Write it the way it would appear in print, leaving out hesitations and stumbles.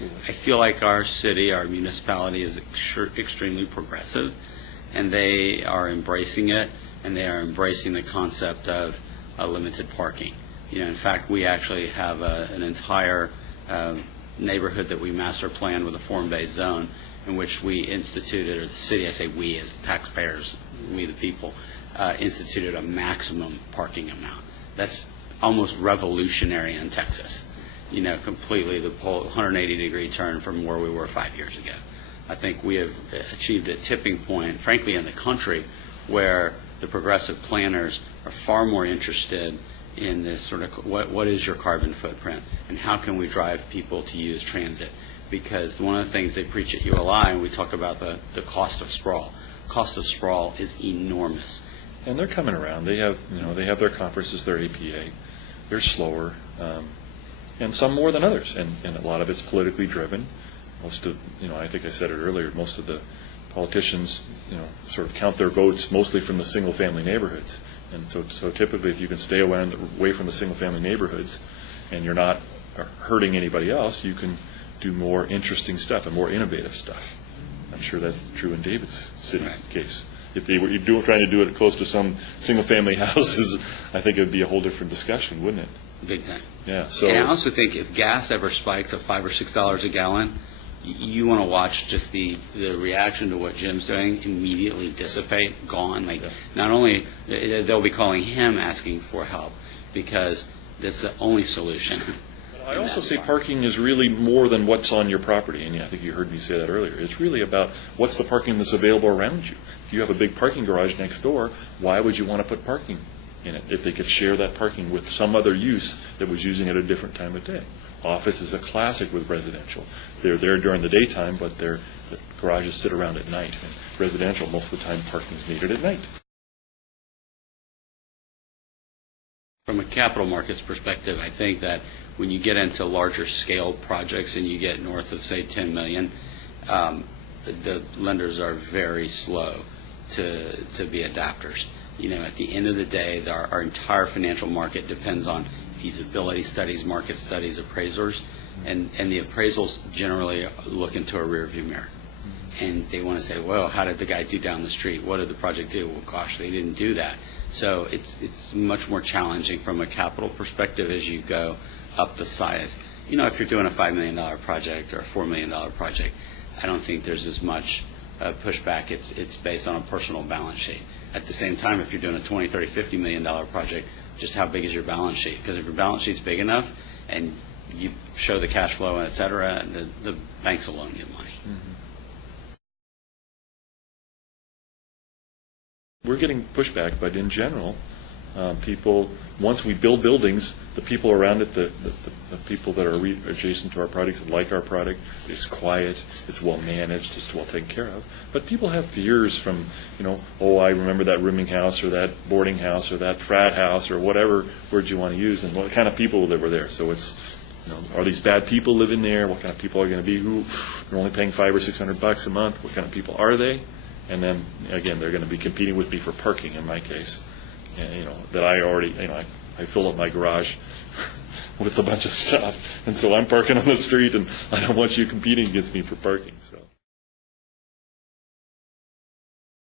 Absolutely. I feel like our city, our municipality is extremely progressive, and they are embracing it, and they are embracing the concept of limited parking. In fact, we actually have an entire neighborhood that we master planned with a form-based zone in which we instituted, or the city, I say we as taxpayers, we the people, instituted a maximum parking amount. That's almost revolutionary in Texas. Completely the 180-degree turn from where we were 5 years ago. I think we have achieved a tipping point, frankly, in the country where the progressive planners are far more interested in this sort of what is your carbon footprint and how can we drive people to use transit. Because one of the things they preach at ULI, and we talk about the cost of sprawl. Cost of sprawl is enormous. And they're coming around. They have, they have their conferences, their APA. They're slower, and some more than others. And a lot of it's politically driven. Most of, I think I said it earlier, most of the politicians, sort of count their votes mostly from the single-family neighborhoods. And so typically, if you can stay away from the single-family neighborhoods, and you're not hurting anybody else, you can do more interesting stuff and more innovative stuff. I'm sure that's true in David's city case. If they were trying to do it close to some single-family houses, I think it would be a whole different discussion, wouldn't it? Big time. Yeah. So. And I also think if gas ever spiked to $5 or $6 a gallon, you want to watch just the reaction to what Jim's doing immediately dissipate, gone. Not only they'll be calling him asking for help because that's the only solution. I also say parking is really more than what's on your property, and I think you heard me say that earlier. It's really about what's the parking that's available around you. If you have a big parking garage next door, why would you want to put parking in it if they could share that parking with some other use that was using it at a different time of day? Office is a classic with residential. They're there during the daytime, but the garages sit around at night. And residential, most of the time, parking is needed at night. From a capital markets perspective, I think that when you get into larger scale projects and you get north of, say, 10 million, the lenders are very slow to be adapters. At the end of the day, our entire financial market depends on feasibility studies, market studies, appraisers, and the appraisals generally look into a rear view mirror. And they want to say, well, how did the guy do down the street? What did the project do? Well, gosh, they didn't do that. So it's much more challenging from a capital perspective as you go up the size. If you're doing a $5 million project or a $4 million project, I don't think there's as much pushback. It's based on a personal balance sheet. At the same time, if you're doing a $20, $30, $50 million project, just how big is your balance sheet? Because if your balance sheet's big enough and you show the cash flow, et cetera, the banks will loan you money. Mm-hmm. We're getting pushback, but in general, people, once we build buildings, the people around it, the people that are adjacent to our product like our product, it's quiet, it's well managed, it's well taken care of. But people have fears from, I remember that rooming house or that boarding house or that frat house or whatever word you want to use, and what kind of people that were there. So it's, are these bad people living there? What kind of people are going to be? Who are only paying $500 or $600 a month? What kind of people are they? And then again, they're going to be competing with me for parking in my case. And, that I already, I fill up my garage with a bunch of stuff, and so I'm parking on the street, and I don't want you competing against me for parking.